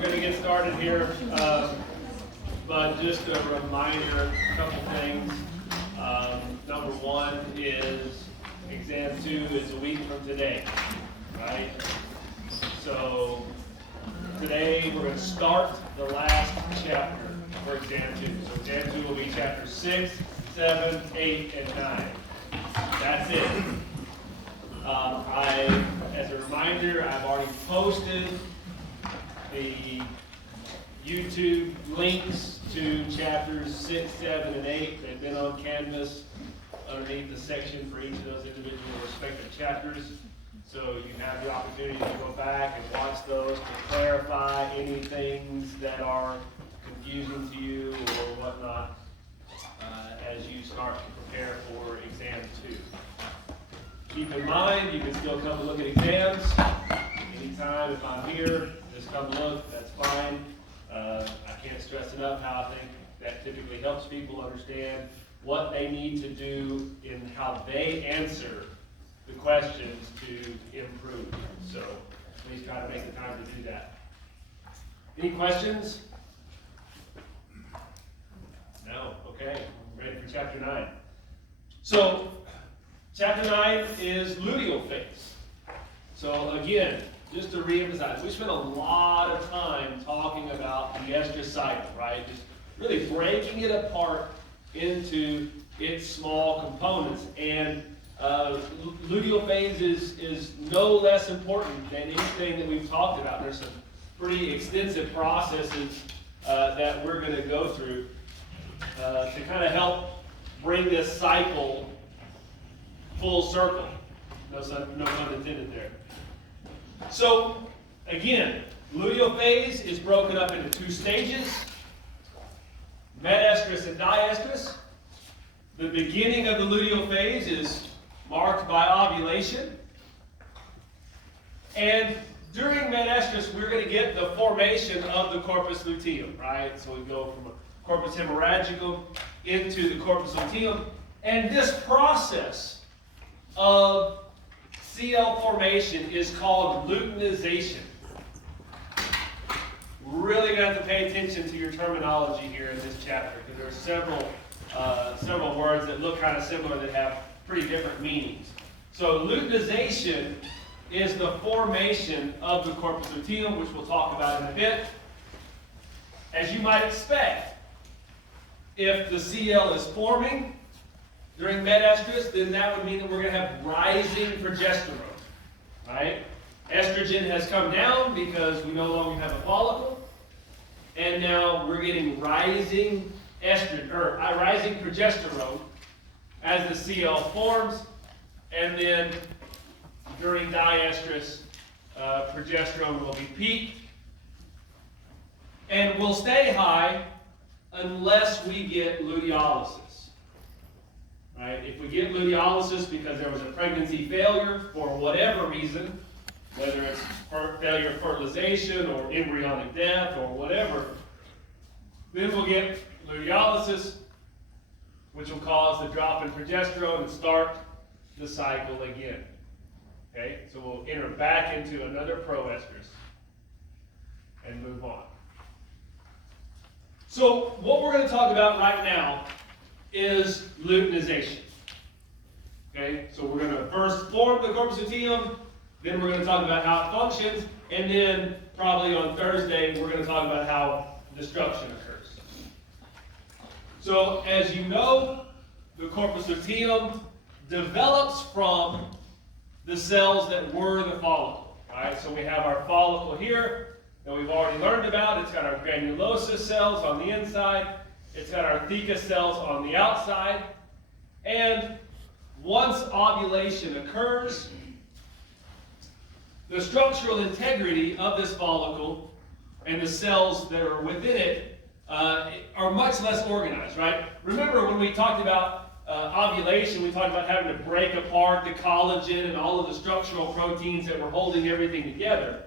we're going to get started here, but just a reminder, a couple things. Number one is exam 2 is a week from today, right? So today we're going to start the last chapter for exam 2. So exam 2 will be chapter 6, 7, 8, and 9. That's it. As a reminder, I've already posted the YouTube links to chapters 6, 7, and 8. They've been on Canvas underneath the section for each of those individual respective chapters. So you have the opportunity to go back and watch those to clarify any things that are confusing to you or whatnot as you start to prepare for exam 2. Keep in mind, you can still come and look at exams anytime. If I'm here, just come look, that's fine. I can't stress enough how I think that typically helps people understand what they need to do in how they answer the questions to improve. So please try to make the time to do that. Any questions? No? Okay. Ready for chapter 9. So, chapter 9 is luteal phase. So again, just to reemphasize, we spent a lot of time talking about the estrous cycle, right? Just really breaking it apart into its small components. And luteal phase is no less important than anything that we've talked about. There's some pretty extensive processes that we're going to go through to kind of help bring this cycle full circle. No pun intended there. So, again, luteal phase is broken up into 2 stages, metaestrus and diestrus. The beginning of the luteal phase is marked by ovulation. And during metaestrus, we're going to get the formation of the corpus luteum, right? So we go from a corpus hemorrhagicum into the corpus luteum. And this process of CL formation is called luteinization. Really going to have to pay attention to your terminology here in this chapter because there are several words that look kind of similar that have pretty different meanings. So luteinization is the formation of the corpus luteum, which we'll talk about in a bit. As you might expect, if the CL is forming during metaestrus, then that would mean that we're going to have rising progesterone, right? Estrogen has come down because we no longer have a follicle, and now we're getting rising rising progesterone as the CL forms, and then during diestrus, progesterone will be peaked, and will stay high unless we get luteolysis. Right? If we get luteolysis because there was a pregnancy failure for whatever reason, whether it's failure of fertilization or embryonic death or whatever, then we'll get luteolysis, which will cause the drop in progesterone and start the cycle again. Okay? So we'll enter back into another proestrus and move on. So what we're going to talk about right now is luteinization. Okay, so we're going to first form the corpus luteum, then we're going to talk about how it functions, and then probably on Thursday we're going to talk about how destruction occurs. So as you know, the corpus luteum develops from the cells that were the follicle. Right? So we have our follicle here that we've already learned about. It's got our granulosa cells on the inside. It's got our theca cells on the outside. And once ovulation occurs, the structural integrity of this follicle and the cells that are within it are much less organized, right? Remember when we talked about ovulation, we talked about having to break apart the collagen and all of the structural proteins that were holding everything together.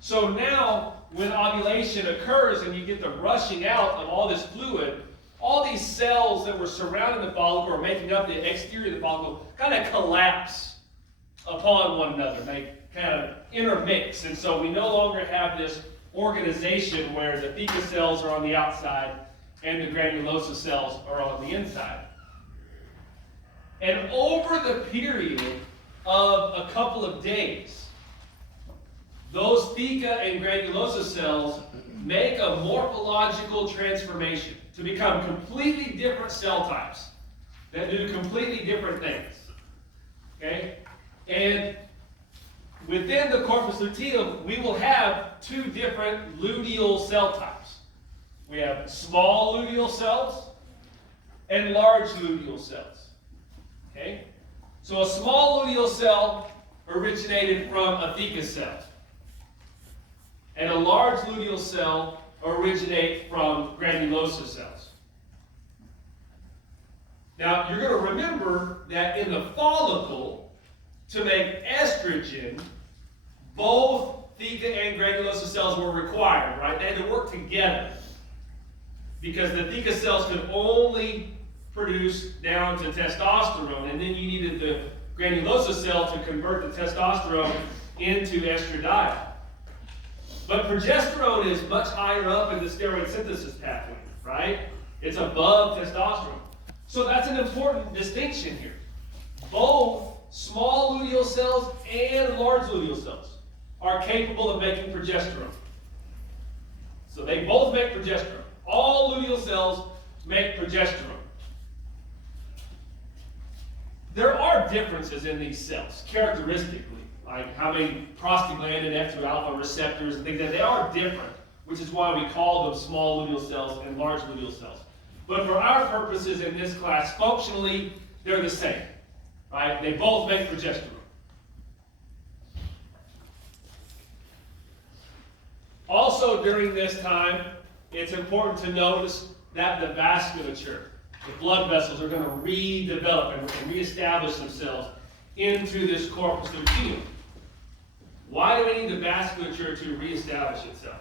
So now, when ovulation occurs and you get the rushing out of all this fluid, all these cells that were surrounding the follicle or making up the exterior of the follicle kind of collapse upon one another. They kind of intermix. And so we no longer have this organization where the theca cells are on the outside and the granulosa cells are on the inside. And over the period of a couple of days, those theca and granulosa cells make a morphological transformation to become completely different cell types that do completely different things. Okay? And within the corpus luteum, we will have two different luteal cell types. We have small luteal cells and large luteal cells. Okay? So a small luteal cell originated from a theca cell. And a large luteal cell originate from granulosa cells. Now, you're going to remember that in the follicle, to make estrogen, both theca and granulosa cells were required, right? They had to work together because the theca cells could only produce down to testosterone, and then you needed the granulosa cell to convert the testosterone into estradiol. But progesterone is much higher up in the steroid synthesis pathway, right? It's above testosterone. So that's an important distinction here. Both small luteal cells and large luteal cells are capable of making progesterone. So they both make progesterone. All luteal cells make progesterone. There are differences in these cells, characteristically, like how many prostaglandin F2 alpha receptors and things like that. They are different, which is why we call them small luteal cells and large luteal cells. But for our purposes in this class, functionally, they're the same, right? They both make progesterone. Also, during this time, it's important to notice that the vasculature, the blood vessels, are going to redevelop and reestablish themselves into this corpus luteum. Why do we need the vasculature to reestablish itself?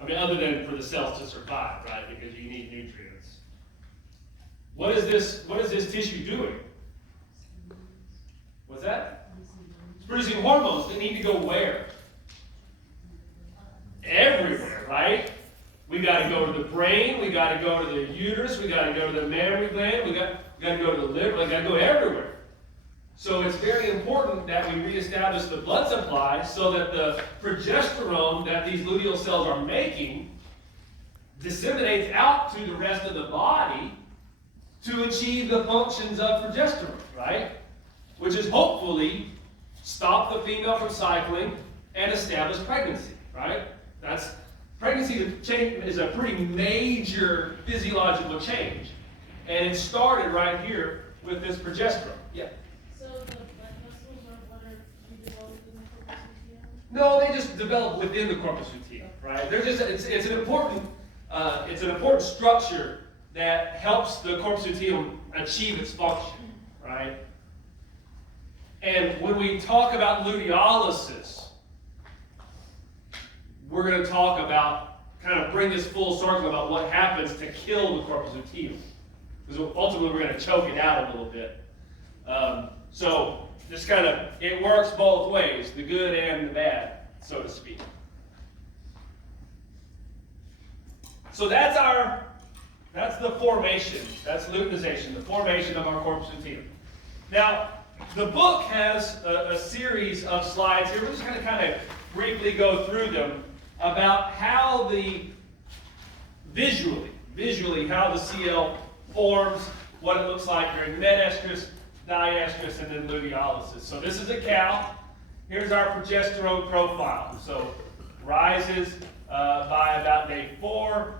I mean, other than for the cells to survive, right? Because you need nutrients. What is this tissue doing? What's that? It's producing hormones that need to go where? Everywhere, right? We got to go to the brain, we got to go to the uterus, we got to go to the mammary gland, we got to go to the liver, we got to go everywhere. So it's very important that we reestablish the blood supply so that the progesterone that these luteal cells are making disseminates out to the rest of the body to achieve the functions of progesterone, right? Which is hopefully stop the female from cycling and establish pregnancy, right? Pregnancy is a pretty major physiological change. And it started right here with this progesterone. Yeah. So the blood vessels are what are redeveloped in the corpus luteum? No, they just develop within the corpus luteum, right? They're just it's an important structure that helps the corpus luteum achieve its function, right? And when we talk about luteolysis, we're going to talk about, kind of bring this full circle about what happens to kill the corpus luteum. Because ultimately we're going to choke it out a little bit. So this kind of, it works both ways, the good and the bad, so to speak. So that's the formation, that's luteinization, the formation of our corpus luteum. Now, the book has a series of slides here. We're just going to kind of briefly go through them about how visually how the CL forms, what it looks like during metaestrus, diestrus, and then luteolysis. So this is a cow. Here's our progesterone profile. So rises by about day 4,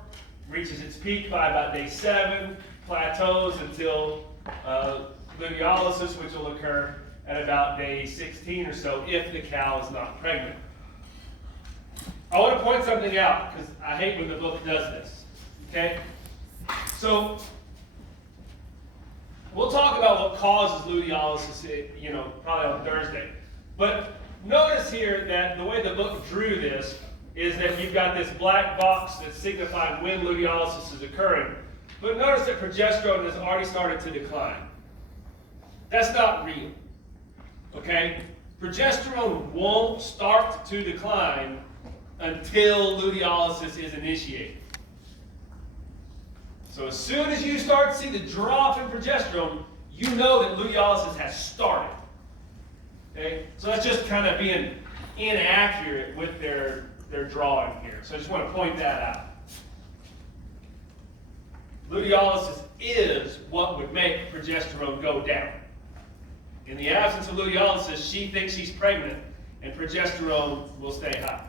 reaches its peak by about day 7, plateaus until luteolysis, which will occur at about day 16 or so if the cow is not pregnant. I want to point something out because I hate when the book does this. Okay? So we'll talk about what causes luteolysis, probably on Thursday. But notice here that the way the book drew this is that you've got this black box that's signifying when luteolysis is occurring. But notice that progesterone has already started to decline. That's not real. Okay? Progesterone won't start to decline until luteolysis is initiated. So as soon as you start to see the drop in progesterone, you know that luteolysis has started. Okay? So that's just kind of being inaccurate with their drawing here. So I just want to point that out. Luteolysis is what would make progesterone go down. In the absence of luteolysis, she thinks she's pregnant, and progesterone will stay high.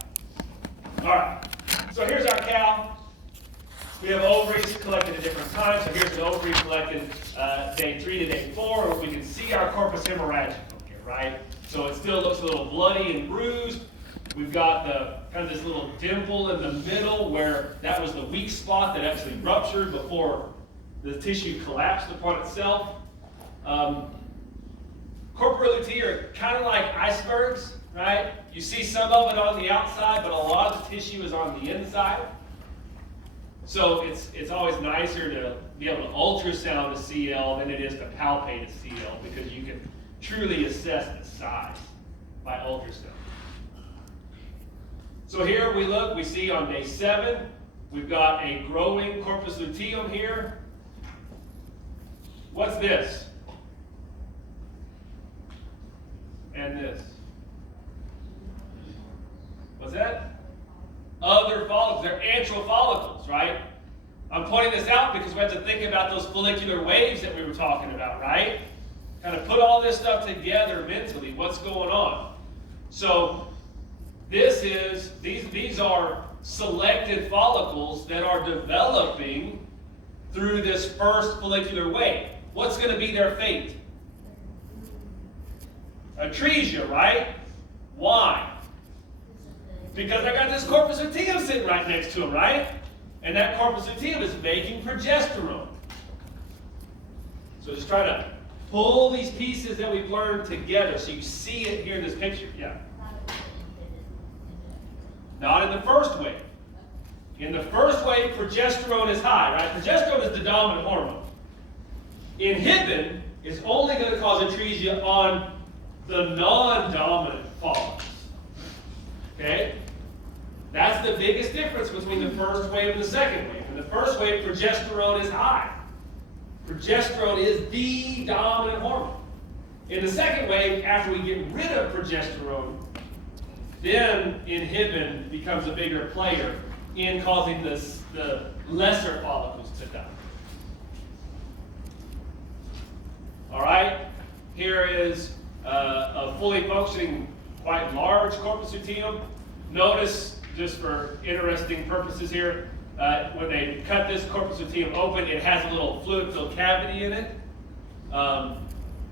All right, so here's our cow. We have ovaries collected at different times. So here's an ovary collected day 3 to day 4. We can see our corpus hemorrhagicum here, right? So it still looks a little bloody and bruised. We've got the kind of this little dimple in the middle where that was the weak spot that actually ruptured before the tissue collapsed upon itself. Corpora lutea are kind of like icebergs, right? You see some of it on the outside, but a lot of the tissue is on the inside. So it's always nicer to be able to ultrasound a CL than it is to palpate a CL because you can truly assess the size by ultrasound. So here we see on day 7, we've got a growing corpus luteum here. What's this? And this. What's that? Other follicles. They're antral follicles, right? I'm pointing this out because we have to think about those follicular waves that we were talking about, right? Kind of put all this stuff together mentally. What's going on? So these are selected follicles that are developing through this first follicular wave. What's going to be their fate? Atresia, right? Why? Because I got this corpus luteum sitting right next to them, right? And that corpus luteum is making progesterone. So just try to pull these pieces that we've learned together so you see it here in this picture. Yeah. Not in the first wave. In the first wave, progesterone is high, right? Progesterone is the dominant hormone. Inhibin is only going to cause atresia on the non-dominant follicles. Okay? That's the biggest difference between the first wave and the second wave. In the first wave, progesterone is high. Progesterone is the dominant hormone. In the second wave, after we get rid of progesterone, then inhibin becomes a bigger player in causing the lesser follicles to die. All right? Here is a fully functioning, quite large corpus luteum. Notice, just for interesting purposes here, when they cut this corpus luteum open, it has a little fluid-filled cavity in it.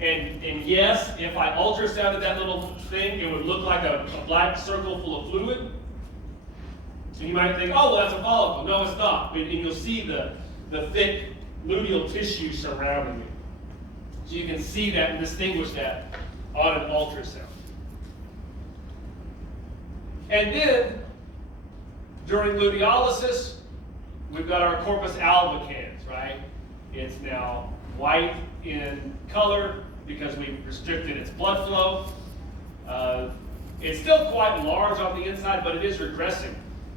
And yes, if I ultrasounded that little thing, it would look like a black circle full of fluid. And you might think, oh, well, that's a follicle. No, it's not. And you'll see the thick luteal tissue surrounding it. So you can see that and distinguish that on an ultrasound. And then, during luteolysis, we've got our corpus albicans, right? It's now white in color because we've restricted its blood flow. It's still quite large on the inside, but it is regressing.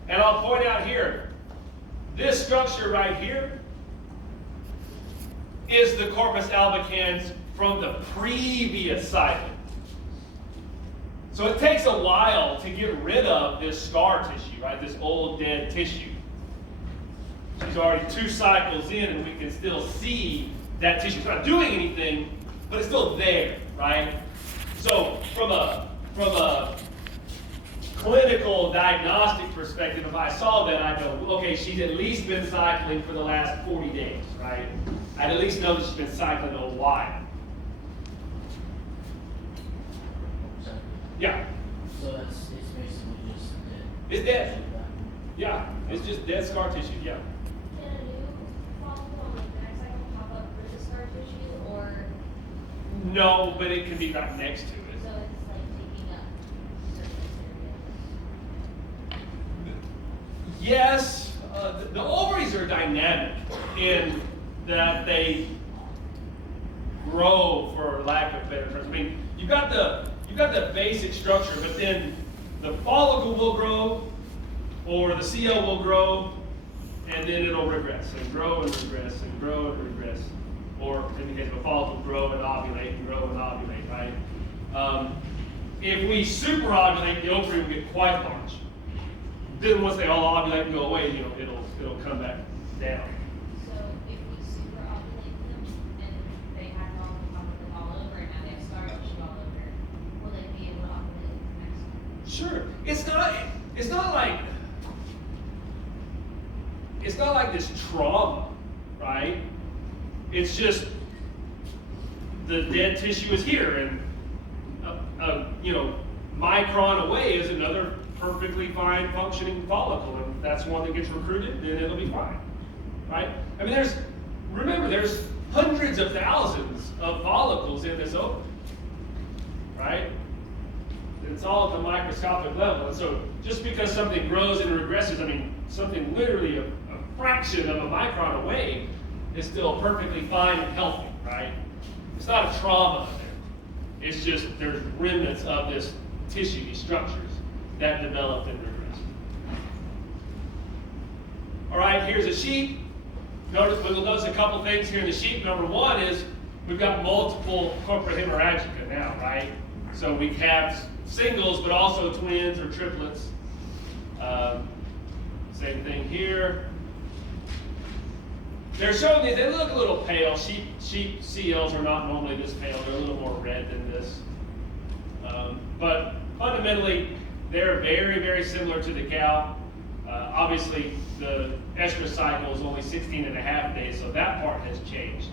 And I'll point out here, this structure right here is the corpus albicans from the previous cycle. So it takes a while to get rid of this scar tissue, right? This old dead tissue. She's already 2 cycles in and we can still see that tissue. It's not doing anything, but it's still there, right? So from a clinical diagnostic perspective, if I saw that, I'd go, okay, she's at least been cycling for the last 40 days, right? I'd at least know that she's been cycling a while. Yeah. So it's basically just dead. It's dead. Yeah, it's just dead scar tissue, yeah. Can a new follicle on like the next cycle pop up with the scar tissue, or No, but it can be right next to so it. it's like taking up surface area? Yes, the ovaries are dynamic, and that they grow, for lack of better terms. I mean, you've got the basic structure, but then the follicle will grow, or the CL will grow, and then it'll regress and grow and regress and grow and regress. Or in the case of a follicle, grow and ovulate and grow and ovulate, right? If we superovulate, the ovary will get quite large. Then once they all ovulate and go away, you know, it'll come back down. So if we super ovulate them and they have all over and now they have scar tissue all over, will they be able to ovulate next time? Sure. It's not like this trauma, right? It's just the dead tissue is here, and you know, micron away is another perfectly fine functioning follicle, and that's one that gets recruited, then it'll be fine, right? I mean, remember, there's hundreds of thousands of follicles in this ovary, right? It's all at the microscopic level, and so just because something grows and regresses, I mean, something literally a fraction of a micron away is still perfectly fine and healthy, right? It's not a trauma there. It's just there's remnants of this tissue, these structures that developed and regressed. All right, here's a sheep. We'll notice a couple things here in the sheep. Number one is we've got multiple corpora hemorrhagica now, right? So we have singles, but also twins or triplets. Same thing here. They're showing these, they look a little pale. Sheep CLs are not normally this pale. They're a little more red than this. But fundamentally, they're very, very similar to the cow. Obviously, the estrous cycle is only 16 and a half days, so that part has changed.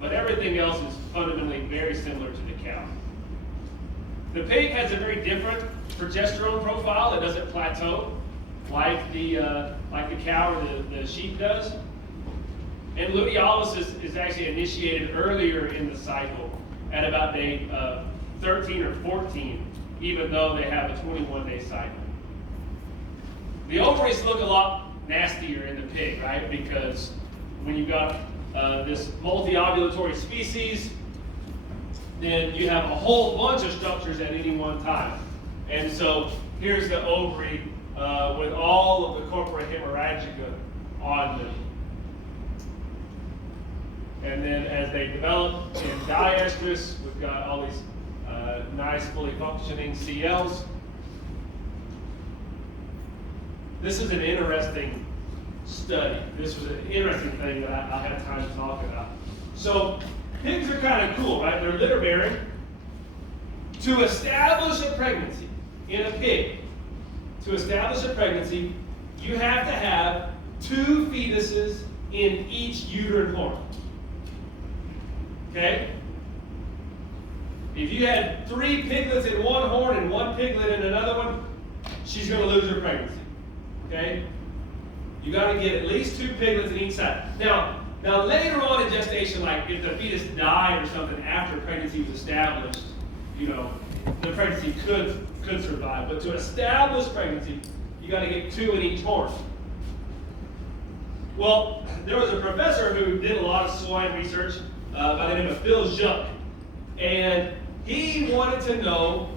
But everything else is fundamentally very similar to the cow. The pig has a very different progesterone profile. It doesn't plateau like the cow or the sheep does. And luteolysis is actually initiated earlier in the cycle at about day 13 or 14, even though they have a 21-day cycle. The ovaries look a lot nastier in the pig, right? Because when you've got this multi-ovulatory species, then you have a whole bunch of structures at any one time. And so here's the ovary with all of the corpora hemorrhagica on them. And then as they develop in diestrus, we've got all these nice, fully functioning CLs. This is an interesting study. This was an interesting thing that I'll have time to talk about. So pigs are kind of cool, right? They're litter bearing. To establish a pregnancy in a pig, you have to have 2 fetuses in each uterine horn. Okay? If you had 3 piglets in one horn and 1 piglet in another one, she's going to lose her pregnancy. Okay? You got to get at least 2 piglets in each side. Now later on in gestation, like if the fetus died or something after pregnancy was established, you know, the pregnancy could survive. But to establish pregnancy, you got to get 2 in each horn. Well, there was a professor who did a lot of swine research by the name of Phil Zuck, and he wanted to know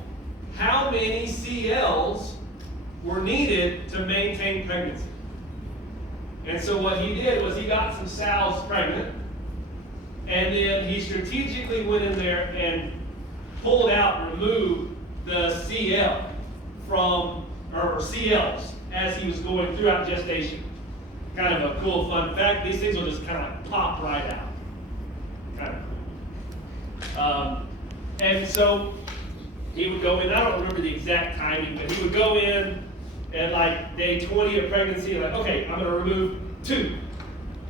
how many CLs were needed to maintain pregnancy. And so what he did was he got some sows pregnant, and then he strategically went in there and removed the CL or CLs as he was going throughout gestation. Kind of a cool fun fact. These things will just kind of pop right out. Kind of cool. And so he would go in, I don't remember the exact timing, but he would go in at like day 20 of pregnancy, like, okay, I'm going to remove 2.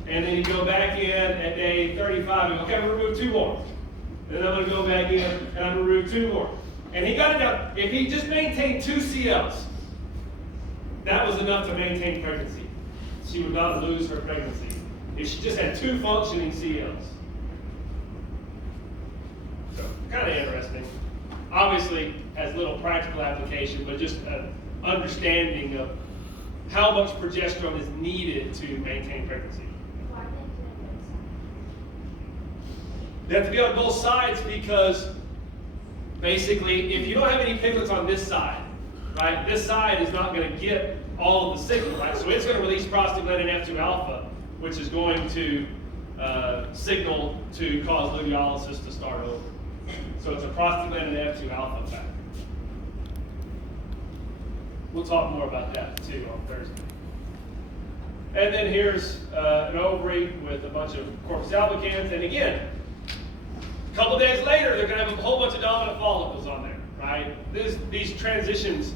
And then he'd go back in at day 35 and go, okay, I'm going to remove 2 more. Then I'm going to go back in and I'm going to remove 2 more. And he got it down. If he just maintained 2 CLs, that was enough to maintain pregnancy. She would not lose her pregnancy if she just had 2 functioning CLs. So, kind of interesting. Obviously, has little practical application, but just an understanding of how much progesterone is needed to maintain pregnancy. Why they They have to be on both sides because basically, if you don't have any piglets on this side, right, this side is not going to get all of the signal, right? So it's going to release prostaglandin F2 alpha, which is going to signal to cause luteolysis to start over. So it's a prostaglandin F2 alpha factor. We'll talk more about that too on Thursday. And then here's an ovary with a bunch of corpus albicans. And again, a couple days later, they're going to have a whole bunch of dominant follicles on there, right? These transitions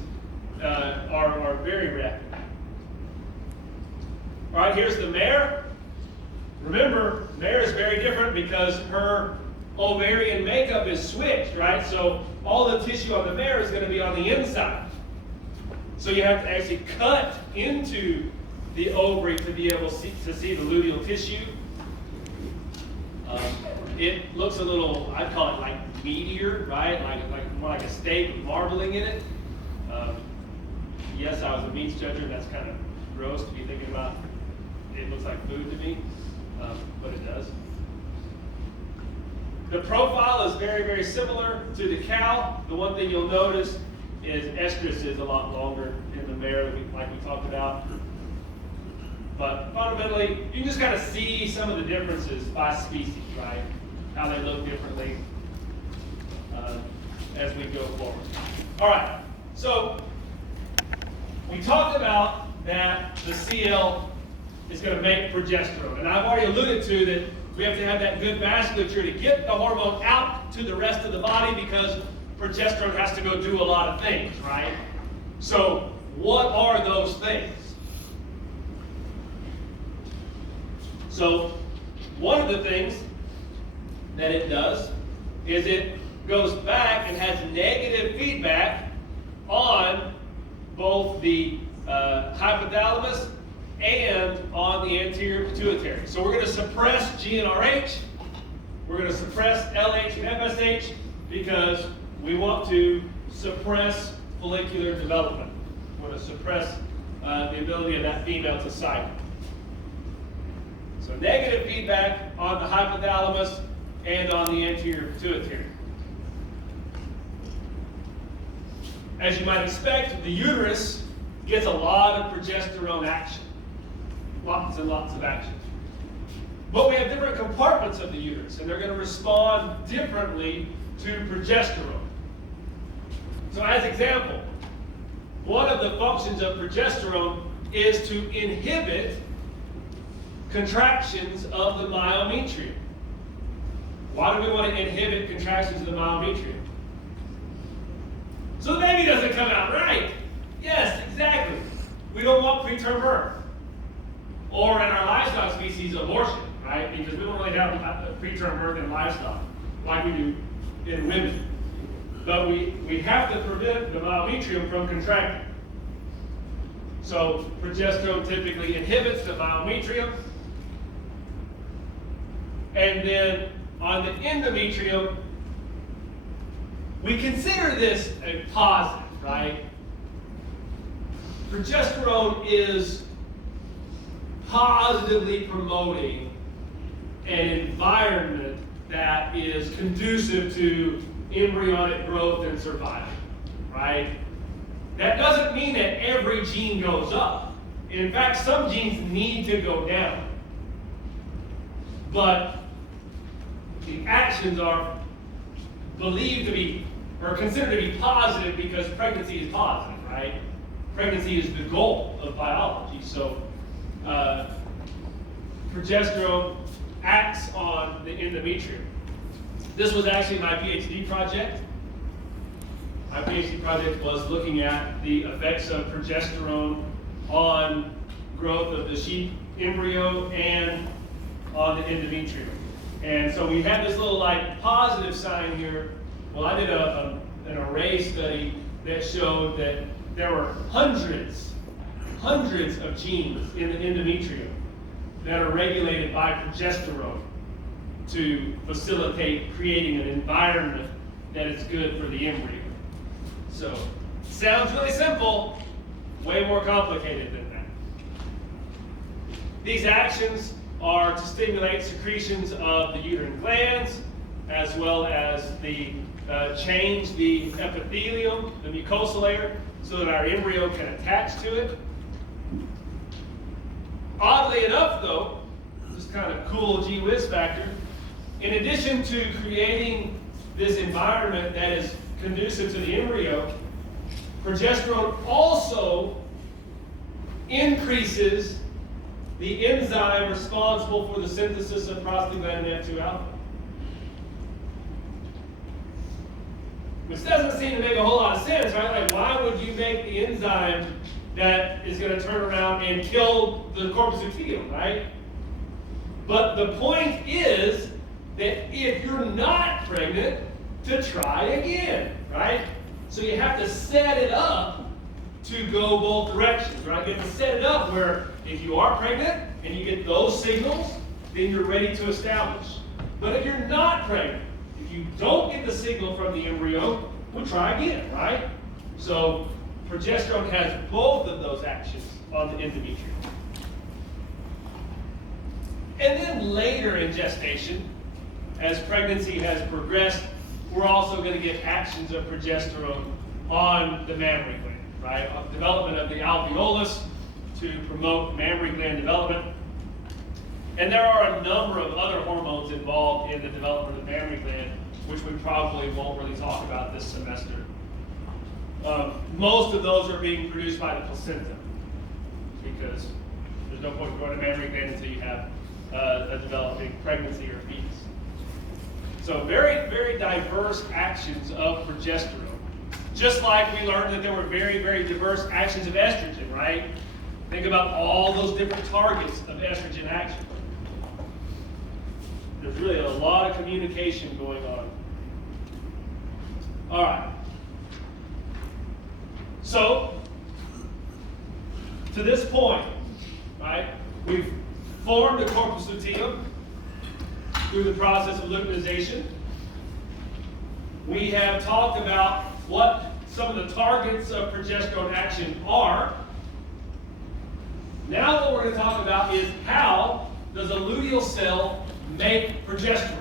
are very rapid. All right, here's the mare. Remember, mare is very different because her ovarian makeup is switched, right? So all the tissue on the mare is going to be on the inside. So you have to actually cut into the ovary to be able to see the luteal tissue. It looks a little, I'd call it like meatier, right? Like more like a steak with marbling in it. Yes, I was a meats judger, and that's kind of gross to be thinking about. It looks like food to me, but it does. The profile is very, very similar to the cow. The one thing you'll notice is estrus is a lot longer in the mare, like we talked about. But fundamentally, you can just kind of see some of the differences by species, right? How they look differently as we go forward. All right, so we talked about that the CL is going to make progesterone. And I've already alluded to that we have to have that good vasculature to get the hormone out to the rest of the body because progesterone has to go do a lot of things, right? So what are those things? So one of the things that it does is it goes back and has negative feedback on both the hypothalamus and on the anterior pituitary. So we're going to suppress GnRH, we're going to suppress LH and FSH because we want to suppress follicular development. We want to suppress the ability of that female to cycle. So negative feedback on the hypothalamus and on the anterior pituitary. As you might expect, the uterus gets a lot of progesterone action. Lots and lots of action. But we have different compartments of the uterus, and they're going to respond differently to progesterone. So as example, one of the functions of progesterone is to inhibit contractions of the myometrium. Why do we want to inhibit contractions of the myometrium? So the baby doesn't come out, right? Yes, exactly. We don't want preterm birth. Or in our livestock species, abortion, right? Because we don't really have preterm birth in livestock like we do in women. But we have to prevent the myometrium from contracting. So progesterone typically inhibits the myometrium. And then on the endometrium, we consider this a positive, right? Progesterone is positively promoting an environment that is conducive to embryonic growth and survival, right? That doesn't mean that every gene goes up. In fact, some genes need to go down. But the actions are believed to be, or considered to be positive because pregnancy is positive, right? Pregnancy is the goal of biology. So progesterone acts on the endometrium. This was actually my PhD project. My PhD project was looking at the effects of progesterone on growth of the sheep embryo and on the endometrium. And so we had this little like positive sign here. Well, I did an array study that showed that there were hundreds of genes in the endometrium that are regulated by progesterone to facilitate creating an environment that is good for the embryo. So, sounds really simple, way more complicated than that. These actions are to stimulate secretions of the uterine glands, as well as change the epithelium, the mucosal layer, so that our embryo can attach to it. Oddly enough, though, this is kind of cool gee whiz factor, in addition to creating this environment that is conducive to the embryo, progesterone also increases the enzyme responsible for the synthesis of prostaglandin F2 alpha. Which doesn't seem to make a whole lot of sense, right? Like, why would you make the enzyme that is going to turn around and kill the corpus luteum, right? But the point is that if you're not pregnant, to try again, right? So you have to set it up to go both directions, right? You have to set it up where if you are pregnant and you get those signals, then you're ready to establish. But if you're not pregnant, if you don't get the signal from the embryo, we'll try again, right? So progesterone has both of those actions on the endometrium. And then later in gestation, as pregnancy has progressed, we're also going to get actions of progesterone on the mammary gland, right? Development of the alveolus to promote mammary gland development. And there are a number of other hormones involved in the development of the mammary gland, which we probably won't really talk about this semester. Most of those are being produced by the placenta, because there's no point growing a mammary gland until you have a developing pregnancy or fetus. So very, very diverse actions of progesterone. Just like we learned that there were very, very diverse actions of estrogen, right? Think about all those different targets of estrogen action. There's really a lot of communication going on. All right. So, to this point, right, we've formed a corpus luteum through the process of luteinization. We have talked about what some of the targets of progesterone action are. Now what we're going to talk about is how does a luteal cell make progesterone?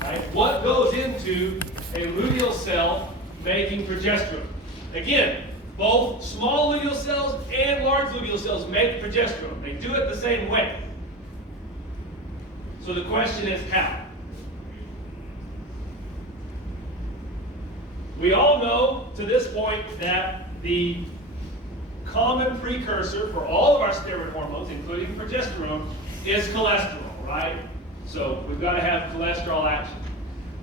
Right? What goes into a luteal cell making progesterone? Again, both small luteal cells and large luteal cells make progesterone. They do it the same way. So the question is how? We all know to this point that the common precursor for all of our steroid hormones, including progesterone, is cholesterol, right? So we've got to have cholesterol action.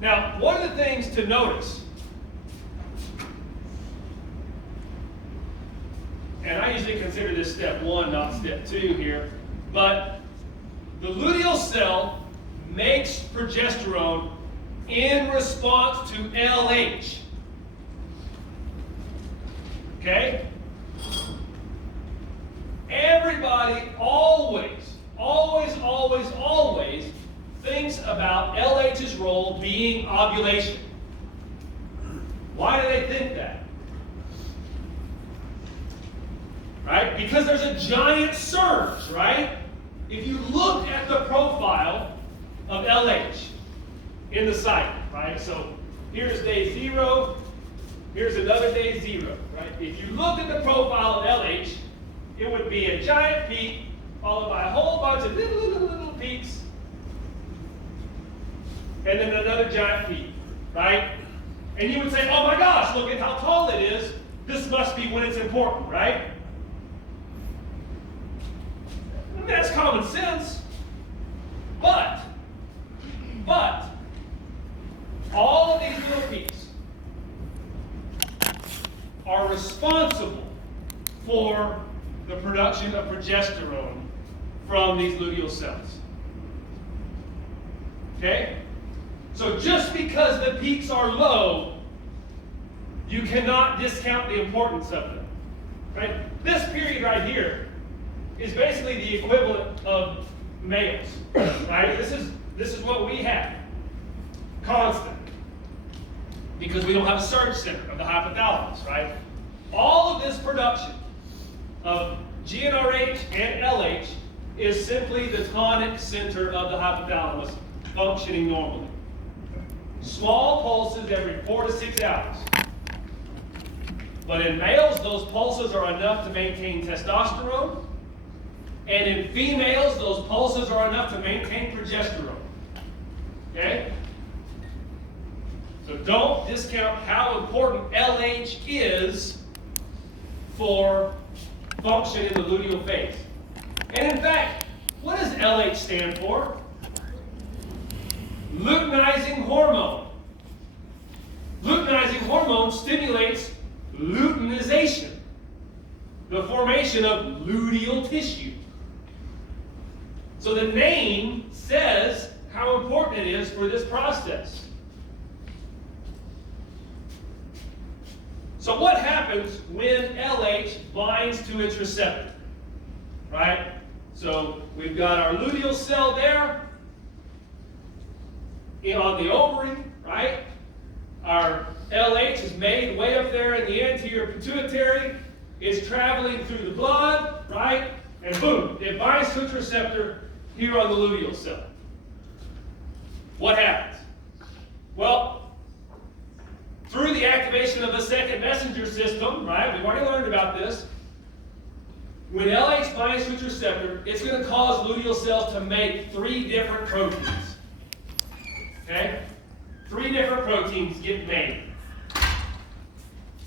Now, one of the things to notice, and I usually consider this step 1, not step 2 here, but the luteal cell makes progesterone in response to LH. Okay? Everybody always thinks about LH's role being ovulation. Why do they think that? Right? Because there's a giant surge, right? If you look at the profile of LH in the cycle, right? So here's day 0, here's another day 0, right? If you look at the profile of LH, it would be a giant peak followed by a whole bunch of little peaks, and then another giant peak, right? And you would say, oh my gosh, look at how tall it is. This must be when it's important, right? That's common sense. But all of these little peaks are responsible for the production of progesterone from these luteal cells. Okay? So just because the peaks are low, you cannot discount the importance of them. Right? This period right here is basically the equivalent of males. Right? This is what we have. Constant. Because we don't have a surge center of the hypothalamus, right? All of this production of GnRH and LH is simply the tonic center of the hypothalamus functioning normally. Small pulses every 4 to 6 hours. But in males, those pulses are enough to maintain testosterone. And in females, those pulses are enough to maintain progesterone. Okay? So don't discount how important LH is for function in the luteal phase. And in fact, what does LH stand for? Luteinizing hormone. Luteinizing hormone stimulates luteinization, the formation of luteal tissue. So the name says how important it is for this process. So what happens when LH binds to its receptor? Right? So we've got our luteal cell there on the ovary, right? Our LH is made way up there in the anterior pituitary. It's traveling through the blood, right? And boom, it binds to its receptor here on the luteal cell. What happens? Well, through the activation of the second messenger system, right? We've already learned about this. When LH binds to its receptor, it's going to cause luteal cells to make 3 different proteins. Okay? 3 different proteins get made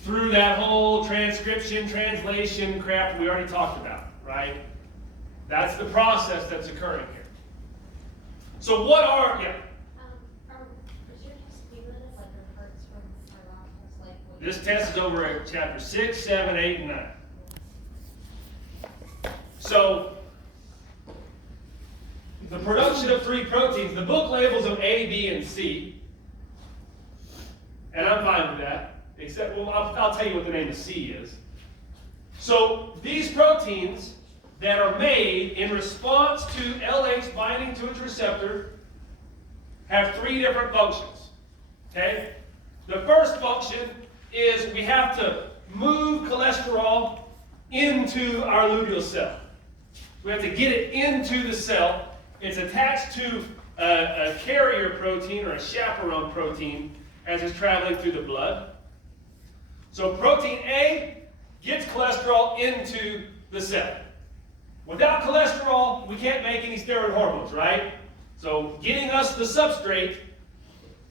through that whole transcription, translation crap we already talked about, right? That's the process that's occurring here. So what are, yeah? Is your test cumulative, like it hurts from my lab test, like what? This test is over at chapter 6, 7, 8, and 9. So, the production of 3 proteins, the book labels them A, B, and C. And I'm fine with that. Except, well, I'll tell you what the name of C is. So, these proteins that are made in response to LH binding to its receptor have 3 different functions. Okay? The first function is we have to move cholesterol into our luteal cell. We have to get it into the cell. It's attached to a carrier protein or a chaperone protein as it's traveling through the blood. So protein A gets cholesterol into the cell. Without cholesterol, we can't make any steroid hormones, right? So getting us the substrate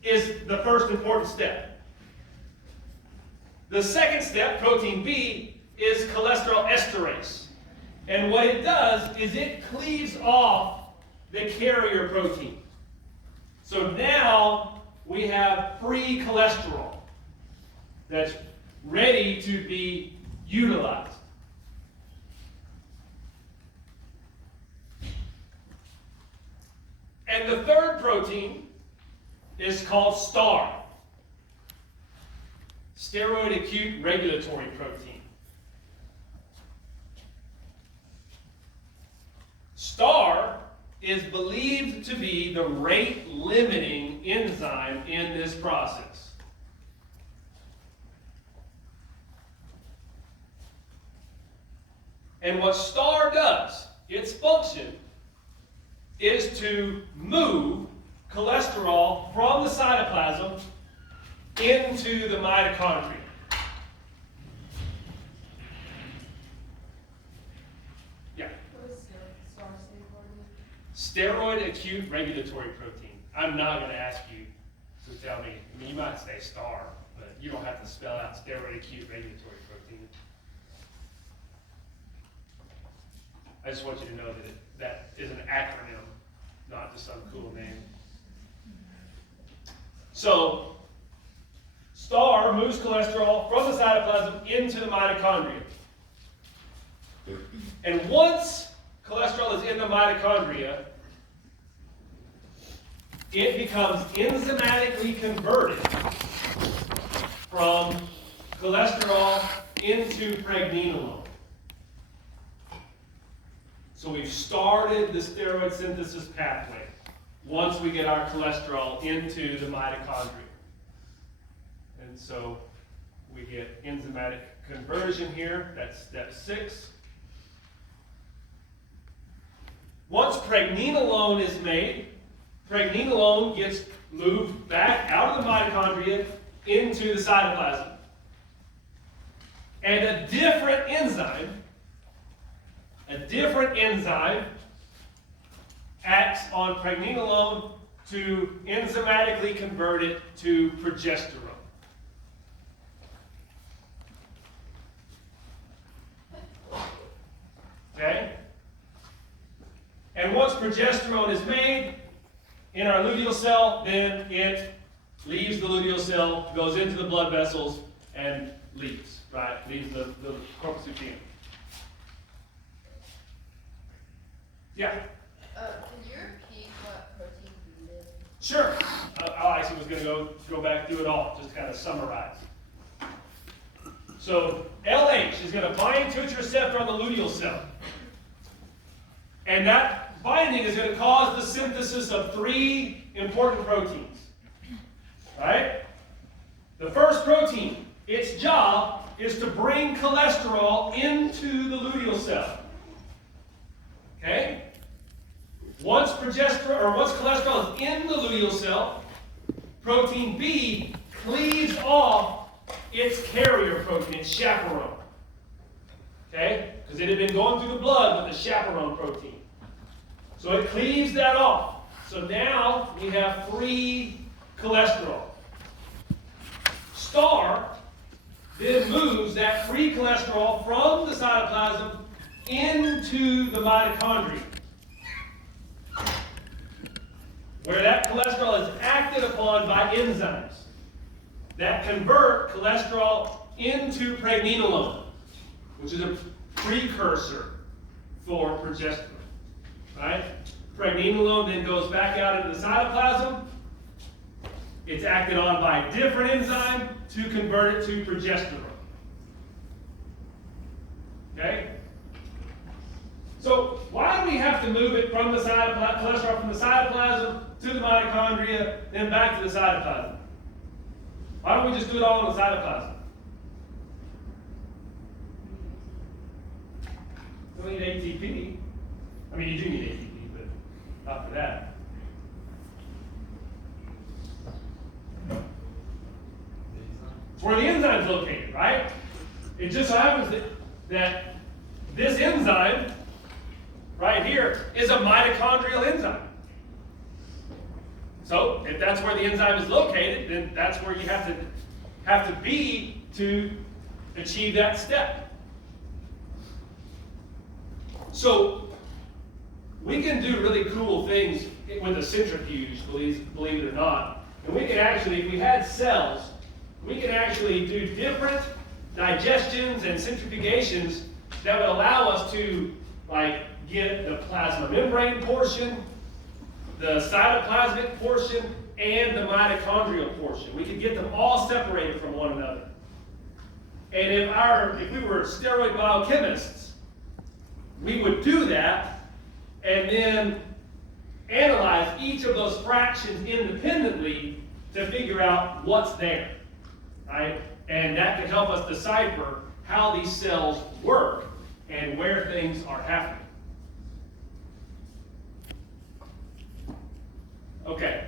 is the first important step. The second step, protein B, is cholesterol esterase. And what it does is it cleaves off the carrier protein. So now we have free cholesterol that's ready to be utilized. And the third protein is called STAR, steroid acute regulatory protein. STAR is believed to be the rate-limiting enzyme in this process. And what STAR does, its function, is to move cholesterol from the cytoplasm into the mitochondria. Yeah. What does STAR stand for? Steroid acute regulatory protein. I'm not going to ask you to tell me. I mean, you might say STAR, but you don't have to spell out steroid acute regulatory protein. I just want you to know that that is an acronym, not just some cool name. So, STAR moves cholesterol from the cytoplasm into the mitochondria. And once cholesterol is in the mitochondria, it becomes enzymatically converted from cholesterol into pregnenolone. So we've started the steroid synthesis pathway once we get our cholesterol into the mitochondria. And so we get enzymatic conversion here. That's step 6. Once pregnenolone is made, pregnenolone gets moved back out of the mitochondria into the cytoplasm. And a different enzyme acts on pregnenolone to enzymatically convert it to progesterone. Okay? And once progesterone is made in our luteal cell, then it leaves the luteal cell, goes into the blood vessels, and leaves, right? Leaves the corpus luteum. Yeah? Can you repeat what protein B is? Sure. I actually was going to go back through it all, just kind of summarize. So LH is going to bind to its receptor on the luteal cell. And that binding is going to cause the synthesis of 3 important proteins. Right? The first protein, its job is to bring cholesterol into the luteal cell. Okay? Once cholesterol is in the luteal cell, protein B cleaves off its carrier protein, its chaperone. Okay? Because it had been going through the blood with the chaperone protein. So it cleaves that off. So now we have free cholesterol. Star then moves that free cholesterol from the cytoplasm into the mitochondria, where that cholesterol is acted upon by enzymes that convert cholesterol into pregnenolone, which is a precursor for progesterone. Right? Pregnenolone then goes back out into the cytoplasm. It's acted on by a different enzyme to convert it to progesterone. Okay? So why do we have to move it from the cholesterol from the cytoplasm to the mitochondria, then back to the cytoplasm? Why don't we just do it all in the cytoplasm? You don't need ATP. I mean, you do need ATP, but not for that. It's where the enzyme's located, right? It just so happens that this enzyme right here is a mitochondrial enzyme. So if that's where the enzyme is located, then that's where you have to be to achieve that step. So we can do really cool things with a centrifuge, believe it or not. And we can actually, if we had cells, we can actually do different digestions and centrifugations that would allow us to get the plasma membrane portion, the cytoplasmic portion, and the mitochondrial portion. We could get them all separated from one another. And if we were steroid biochemists, we would do that and then analyze each of those fractions independently to figure out what's there, right? And that can help us decipher how these cells work and where things are happening. Okay.